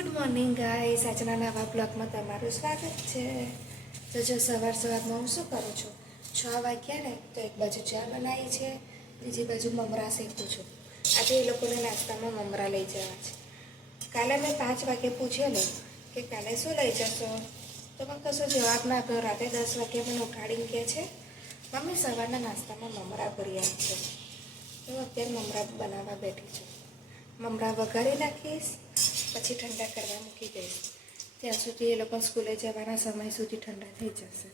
Good morning guys, આજના નવા બ્લોગમાં તમારું સ્વાગત છે. તો જો સવારમાં હું શું કરું છું, 6 વાગ્યા ને તો એક બાજુ ચા બનાવી છે, બીજી બાજુ મમરા શેકું છું. આજે એ લોકોને નાસ્તામાં મમરા લઈ જવા છે. કાલે મેં 5 વાગે પૂછ્યું ને કે કાલે શું લઈ જશો, તો મને કશો જવાબ ના આપ્યો. રાતે 10 વાગે મને ઉઠાડીને કહે છે મમ્મી સવારના નાસ્તામાં મમરા ભરી આપજો. તો અત્યારે મમરા બનાવવા બેઠી છું. મમરા વઘારી નાખીશ, પછી ઠંડા કરવા મૂકી દઈશ. ત્યાં સુધી એ લોકો સ્કૂલે જવાના સમય સુધી ઠંડા થઈ જશે.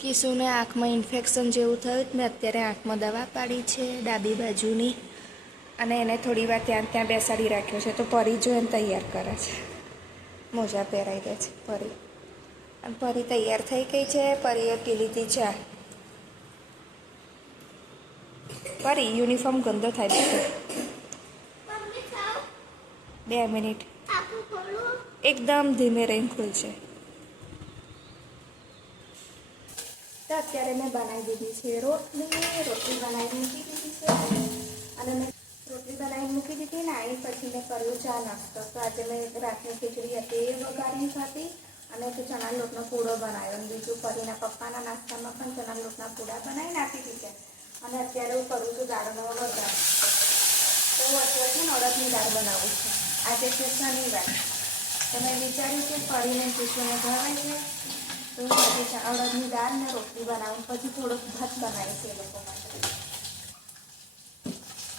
કિશુને આંખમાં ઇન્ફેક્શન જેવું થયું જ, મેં અત્યારે આંખમાં દવા પાડી છે ડાબી બાજુની, અને એને થોડી વાર ત્યાં બેસાડી રાખ્યો છે. તો પરી જો એને તૈયાર કરે છે, મોજા પહેરાઈ દે છે પરી. અને પરી તૈયાર થઈ ગઈ છે. પરીએ પી લીધી ચા. પરી યુનિફોર્મ ગંદો થાય છે. 2 મિનિટ એકદમ ધીમે રહીને ખુલશે. તો અત્યારે મેં બનાવી દીધી છે રોટલી બનાવી મૂકી દીધી છે. અને મેં રોટલી બનાવી મૂકી દીધી ને આવી પછી મેં કર્યું ચા નાસ્તો. તો આજે મેં રાતની ખીચડી હતી એ વઘારી ખાધી, અને તો ચણા લોટનો પૂડો બનાવ્યો. અને બીજું પરીના પપ્પાના નાસ્તામાં પણ ચણા લોટના પૂડા બનાવીને આપી દીધા. અને અત્યારે હું કરું છું દાળનો વઘાર. તો હું અત્યારે અડદની દાળ બનાવું છું. આજે છે શનિવાર, તો મેં વિચાર્યું કે પરીને કિશુને ભાવે છે, તો આજે અડદની દાળ ને રોટલી બનાવું, પછી થોડોક ભાત બનાવીશ એ લોકો માટે.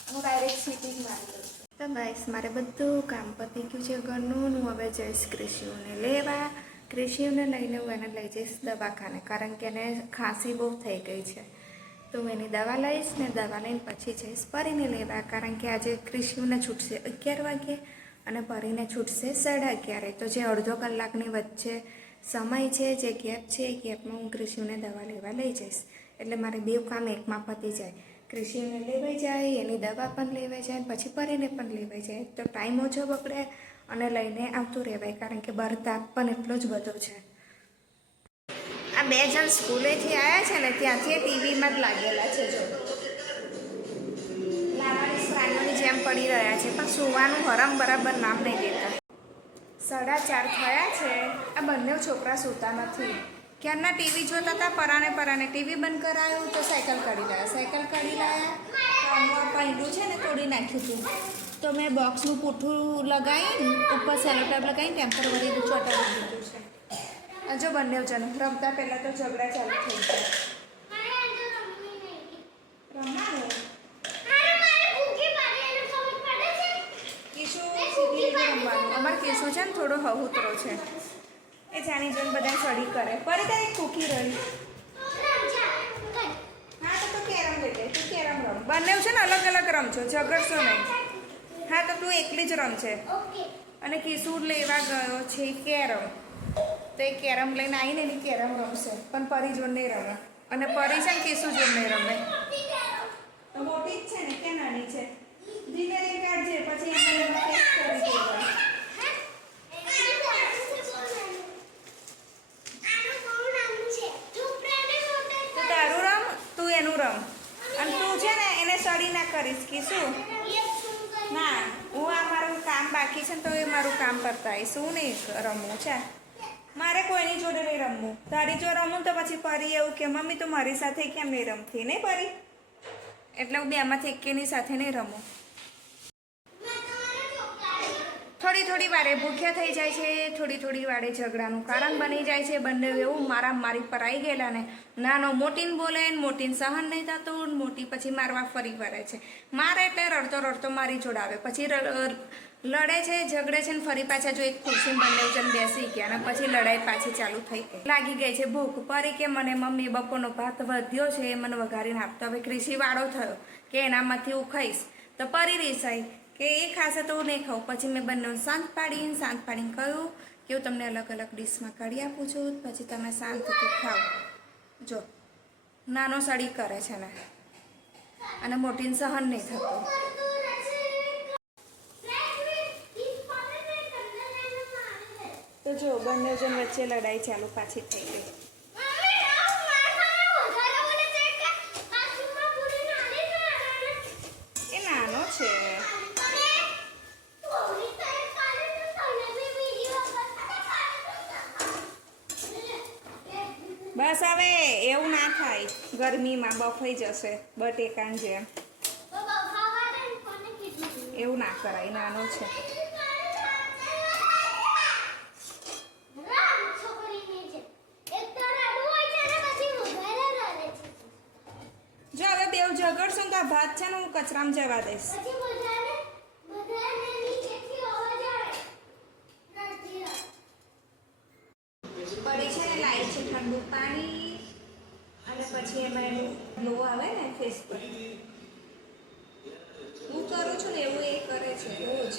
હું ડાયરેક્ટ સીટી જ મારી દઉં છું. તો ગાઈસ, મારે બધું કામ પતી ગયું છે ઘરનું. હું હવે જઈશ ક્રિશિવને લેવા. ક્રિશિવને લઈને હું એને લઈ જઈશ દવાખાને, કારણ કે એને ખાંસી બહુ થઈ ગઈ છે. તો હું એની દવા લઈશ ને દવા લઈને પછી જઈશ પરીને લેવા, કારણ કે આજે ક્રિશિવને છૂટશે 11 વાગે અને પરીને છૂટશે 11:30. તો જે અડધો કલાકની વચ્ચે સમય છે, જે ગેપ છે, એ ગેપમાં હું ક્રિશિવને દવા લેવા લઈ જઈશ. એટલે મારે 2 કામ એકમાં પતી જાય. ક્રિશિવને લેવાઈ જાય, એની દવા પણ લેવાઈ જાય, પછી પરીને પણ લેવાઈ જાય. તો ટાઈમ ઓછો બગડે અને લઈને આવતું રહેવાય, કારણ કે બહાર તાપ પણ એટલો જ બધો છે. આ 2 જણ સ્કૂલેથી આવ્યા છે ને ત્યાંથી ટીવીમાં જ લાગેલા છે. જો લાવારીસ પ્રાણીઓની જેમ પડી રહ્યા છે, પણ સુવાનું હરામ બરાબર નામ નહીં દેતા. 4:30 થયા છે. આ બંને છોકરા સૂતા નથી. ક્યારના ટીવી જોતા હતા. પરાને ટીવી બંધ કરાયું તો સાયકલ કાઢી લાયા. પહેલું છે ને તોડી નાખ્યું હતું, તો મેં બોક્સનું પૂઠું લગાવીને ઉપર સેલોટેપ લગાવીને ટેમ્પરરી ચોંટાડી દીધું છે. જો બંને જણ રમતા પહેલાં તો ઝઘડા ચાલુ થઈ ગયા. રમવાનું કિશુ સીધી રીતે રમવાનું. અમારે કિશુ છે ને થોડો હહુતરો છે, એ જાણી જોઈને બધા સ્ટડી કરે. પરી તારી કૂકી રહી. હા તો કેરમ લઈ લે, તું કેરમ રમ. બંને છે ને અલગ અલગ રમશો, ઝઘડશો નહીં. હા તો તું એકલી જ રમશે. અને કિશુ લેવા ગયો છે કેરમ, તો એ કેરમ લઈને આવીને એની કેરમ રમશે, પણ પરી જોડ નહીં રમે. અને પરી છે ને કિશુ જોડ નહીં રમે. તો મોટી જ છે ને કે નાની છે? ધીમે ધીમે કાઢજે, પછી એને ટેસ્ટ કરી દેવા. તું તારું રમ, તું એનું રમ. અને તું છે ને એને સડી ના કરીશ કિશુ. ના, હું આ મારું કામ બાકી છે ને તો એ મારું કામ કરતા આવીશ. હું નહીં રમવું છે. મારે કોઈની જોડે નહીં રમવું. તારી જો રમું તો પછી પરી એવું કે મમ્મી તું મારી સાથે કેમ નહીં રમતી, નહીં પરી? એટલે હું 2માંથી એકેની સાથે નહીં રમું. થોડી વારે ભૂખ્યા થઈ જાય છે, થોડી વારે ઝઘડાનું કારણ બની જાય છે. બંને એવું મારી પર આવી ગયેલા ને, નાનો મોટીને બોલે ને મોટીને સહન નહીં થતું, મોટી પછી મારવા ફરી વળે છે. મારે એટલે રડતો મારી જોડે આવે, પછી લડે છે, ઝઘડે છે ને ફરી પાછા જો એક ખુરશીમાં બંને જણ બેસી ગયા અને પછી લડાઈ પાછી ચાલુ થઈ ગઈ. લાગી ગઈ છે ભૂખ. પરી કે મને મમ્મી બપોરનો ભાત વધ્યો છે, એ મને વઘારીને આપતો. હવે ક્રિશી વાળો થયો કે એનામાંથી હું ખાઈશ, તો પરી રીસાઈ કે એ ખાશે તો હું નહીં ખાઉં. પછી મેં બંને શાંત પાડીને કહ્યું કે હું તમને અલગ અલગ ડીશમાં કાઢી આપું છું, પછી તમે શાંતિથી ખાઓ. જો નાનો સડી કરે છે ને, અને મોટીને સહન નહીં થતું. તો જો બંને જણ વચ્ચે લડાઈ ચાલુ પાછી થઈ ગઈ. એ નાનો છે. બસ હવે એવું ના થાય, ગરમીમાં બફાઈ જશે બટેકાન જેમ. એવું ના કરાય, નાનો છે. જો હવે બેવ ઝઘડશું તો આ ભાત છે ને હું કચરામાં જવા દઈશ. પડી છે ને લાઈ છે ઠંડુ પાણી અને પછી એમાં એનું ગ્લો આવે ને ફેસ પર. હું કરું છું ને એવું એ કરે છે રોજ.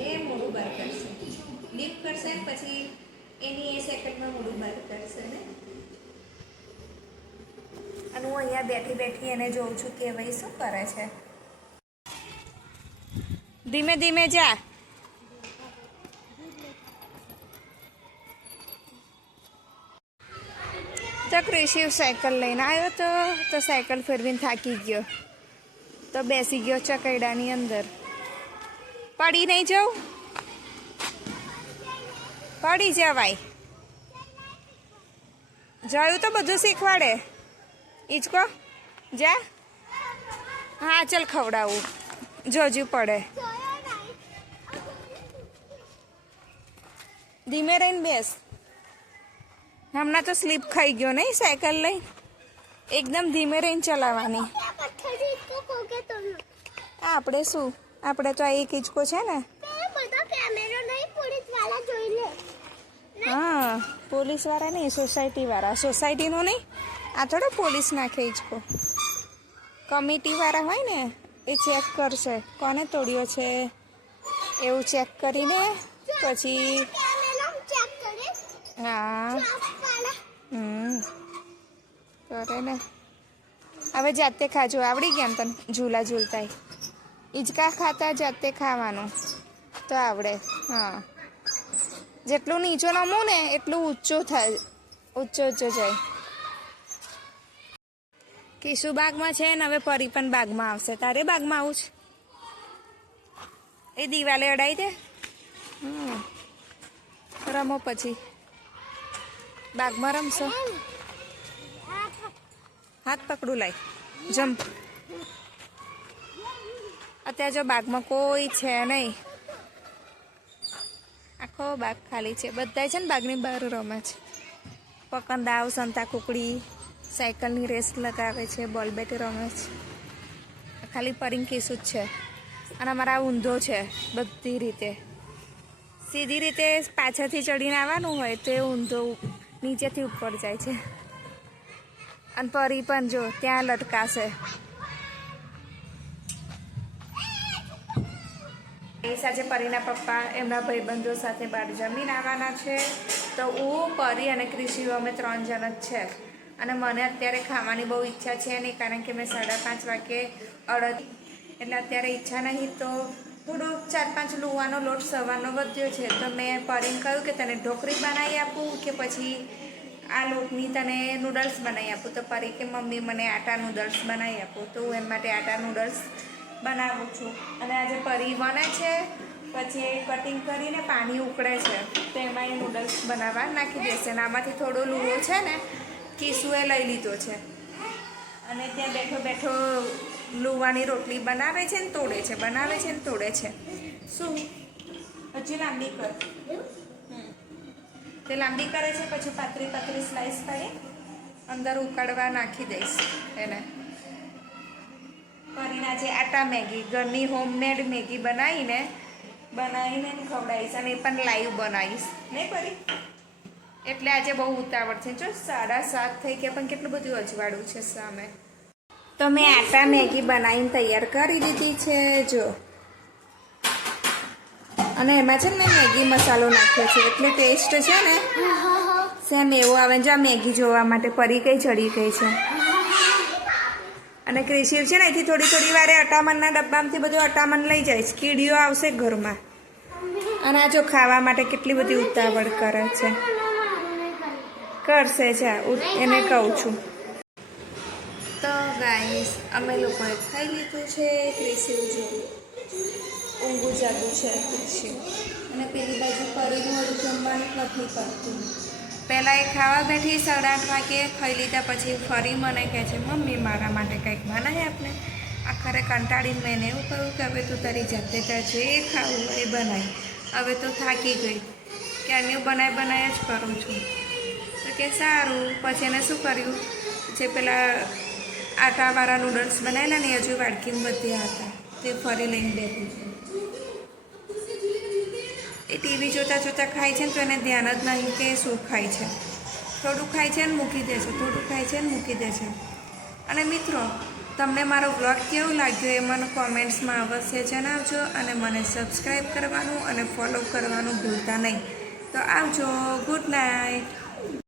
એ મોઢું બહાર કરશે, ડીપ કરશે ને પછી એની એ સેકન્ડમાં મોઢું બહાર કરશે ને. અને હું અહીંયા બેઠી બેઠી એને જોઉં છું કે ભાઈ શું કરે છે. ધીમે ધીમે જા. તો ક્રિશિવ સાયકલ લઈને આવ્યો તો સાયકલ ફેરવીને થાકી ગયો તો બેસી ગયો ચકૈડાની અંદર. પડી નહીં જવું, પડી જવાય. જોયું તો બધું શીખવાડે. ઈચકો જા. હા ચાલ ખવડાવું, જોજું પડે. ધીમે રહીને બેસ. હમણાં તો સ્લીપ ખાઈ ગયો નહીં સાયકલ લઈ. એકદમ ધીમે રહીને ચલાવવાની. આપણે શું, આપણે તો આ એક હિંચકો છે ને. હા પોલીસ વાળા નહીં, સોસાયટી વાળા. સોસાયટીનો નહીં, આ થોડો પોલીસ નાખે હિંચકો. કમિટી વાળા હોય ને એ ચેક કરશે કોને તોડ્યો છે એવું ચેક કરીને પછી. હા કરે ને. હવે જાતે ખાજો, આવડી ગયા ને તને ઝૂલા ઝૂલતા. હિંચકા ખાતા જાતે ખાવાનું તો આવડે. હા જેટલું નીચો નમું ને એટલું ઊંચો થાય, ઊંચો જાય. કિશુ બાગમાં છે ને હવે પરી પણ બાગમાં આવશે. તારે બાગમાં આવું છે? એ દિવાલે અડાઈ દે. રમો પછી બાગમાં રમશો. હાથ પકડું લાય જમ્પ. અત્યારે જો બાગમાં કોઈ છે નહીં, આખો બાગ ખાલી છે. બધા છે ને બાગની બહાર રમે છે. પકંદાવ, સંતા કુકડી, સાયકલની રેસ લગાવે છે, બોલ બેટ રમે છે. ખાલી પરિંગ કિશુ જ છે. અને અમારા ઊંધો છે બધી રીતે. સીધી રીતે પાછળથી ચડીને આવવાનું હોય તો એ ઊંધો નીચેથી ઉપર જાય છે. અને પરી પણ જો ત્યાં લટકાશે. એ સાથે પરીના પપ્પા એમના ભાઈબંધો સાથે બહાર જમીન આવવાના છે. તો હું, પરી અને ક્રિશિવ અમે 3 જણ જ છે. અને મને અત્યારે ખાવાની બહુ ઈચ્છા છે નહીં, કારણ કે મેં 5:30 વાગે એટલે અત્યારે ઈચ્છા નહીં. તો થોડું 4-5 લુવાનો લોટ સવારનો વધ્યો છે. તો મેં પરીને કહ્યું કે તને ઢોકળી બનાવી આપું કે પછી આ લોટની તને નૂડલ્સ બનાવી આપું. તો પરી કે મમ્મી મને આટા નૂડલ્સ બનાવી આપું. તો હું એમ માટે આટા નૂડલ્સ બનાવું છું. અને આજે પરી બને છે, પછી કટિંગ કરીને પાણી ઉકળે છે તો એમાં એ નૂડલ્સ બનાવવા નાખી દેશે. અને આમાંથી થોડો લુવો છે ને કિશુએ લઈ લીધો છે. અને ત્યાં બેઠો બેઠો લુવાની રોટલી બનાવે છે ને તોડે છે, બનાવે છે ને તોડે છે. શું હજી લાંબી કર. તે લાંબી કરે છે પછી પાતળી સ્લાઈસ કરી અંદર ઉકાળવા નાખી દઈશ એને. કરીને આજે આટા મેગી, ઘરની હોમમેડ મેગી બનાવીને ખવડાવીશ. અને એ પણ લાઈવ બનાવીશ નહીં પરી. એટલે આજે બહુ ઉતાવળ છે. જો 7:30 થઈ ગયા પણ કેટલું બધું અજવાળું છે સામે. તો મેં આટા મેગી બનાવીને તૈયાર કરી દીધી છે જો. અને એમાં છે ને મેં મેગી મસાલો નાખ્યો છે એટલે ટેસ્ટ છે ને સેમ એવું આવે. જો આ મેગી જોવા માટે પરી કઈ ચડી ગઈ છે. અને ક્રિશિવ છે ને અહીંથી થોડી વારે અટામણના ડબ્બામાંથી બધું અટામણ લઈ જાય છે. કીડીઓ આવશે ઘરમાં. અને આ જો ખાવા માટે કેટલી બધી ઉતાવળ કરે છે. કરશે જા, એને કહું છું. તો ગાઈસ અમે લોકોએ ખાઈ લીધું છે. ક્રિશિવ જો ઊંઘું જાગું છે. ક્રિશિવ અને પેલી બાજુ પરીનું વડું જમવાનું નથી કરતું. પહેલાં એ ખાવા બેઠી 8:30 વાગે ખાઈ લીધા પછી ફરી મને કહે છે મમ્મી મારા માટે કંઈક બનાય આપને. આખરે કંટાળીને મેં એવું કહ્યું કે હવે તું તારી જાતે તાર જે ખાવું એ બનાય. હવે તો થાકી ગઈ ક્યારનું બનાય જ કરું છું. તો કે સારું. પછી એને શું કર્યું, જે પેલા આટાવાળા નૂડલ્સ બનાવેલા ને હજુ વાડકીમાં વધ્યા હતા તે ફરી લઈને બેઠું છે. એ ટીવી જોતાં ખાય છે ને તો એને ધ્યાન જ નહીં કે શું ખાય છે. થોડું ખાય છે ને મૂકી દે છે, થોડું ખાય છે ને મૂકી દે છે. અને મિત્રો, તમને મારો વ્લોગ કેવો લાગ્યો એ મને કોમેન્ટ્સમાં અવશ્ય જણાવજો અને મને સબસ્ક્રાઈબ કરવાનું અને ફોલો કરવાનું ભૂલતા નહીં. તો આવજો. Good night.